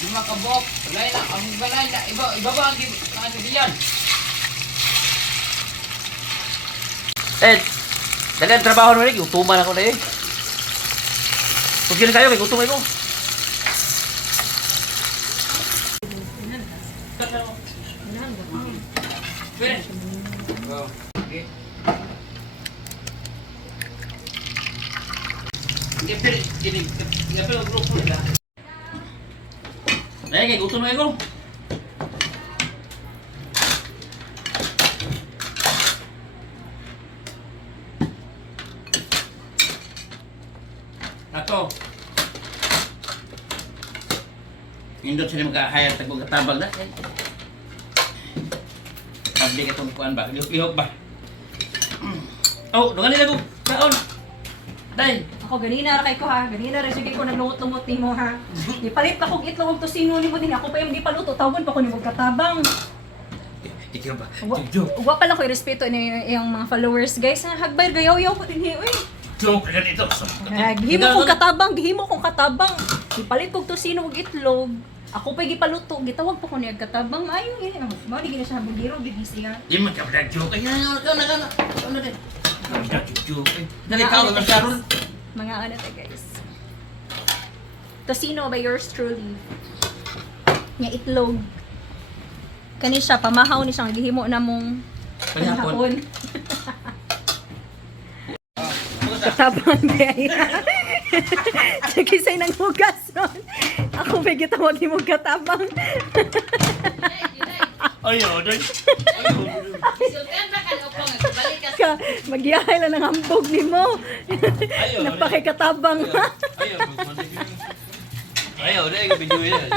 Lima kabok. Balay na. Ang balay na. Iba ba ang gibiyan? Dali ang trabaho na rin. Utuman ako na eh. Pagkirin kayo, may utumay ko. Okay. Kaya gutom na ako. Ako. Indot sila magkahayag tagong katabang na. Pabli ka itong kuhaan ba? Lihok ba? Oh, dungan nila ko. Kaon. Dahil. Ako ganina ra kay ko ha. Ganina ra sige ko naglungot-lungot nimo ha. Gipalit pa kog itlog og tosino nimo din ako pa yung di paluto tawgon pa ko nimo katabang. Ikaw ba? Uwa pala ko irespeto ni yung mga followers guys. Hagbay gayaw-yaw ko din oy. Joke na dito. Gihimo kong katabang, gihimo kong katabang. Gipalit kog tosino og itlog. Ako pa gipaluto, gitawag pa ko niya katabang. Maayo eh. Mao di gina siya bugiro bigis siya. Di man ka vlog joke. Ay, ano din? Vlog joke. Dali ka ako magkaroon. Mga ano to guys. Tosino by yours truly. Nga itlog. Kani siya, pamahaw ni siyang gihimo na mong Panghapon. Katabang kaya. Sige say nang hugas nun. Ako may gitawag ni mong katabang. Ayaw, doy. Magyahay lang ng hambog ni mo. Napakikatabang. Ayaw, doy. Ayaw, doy. Video yan.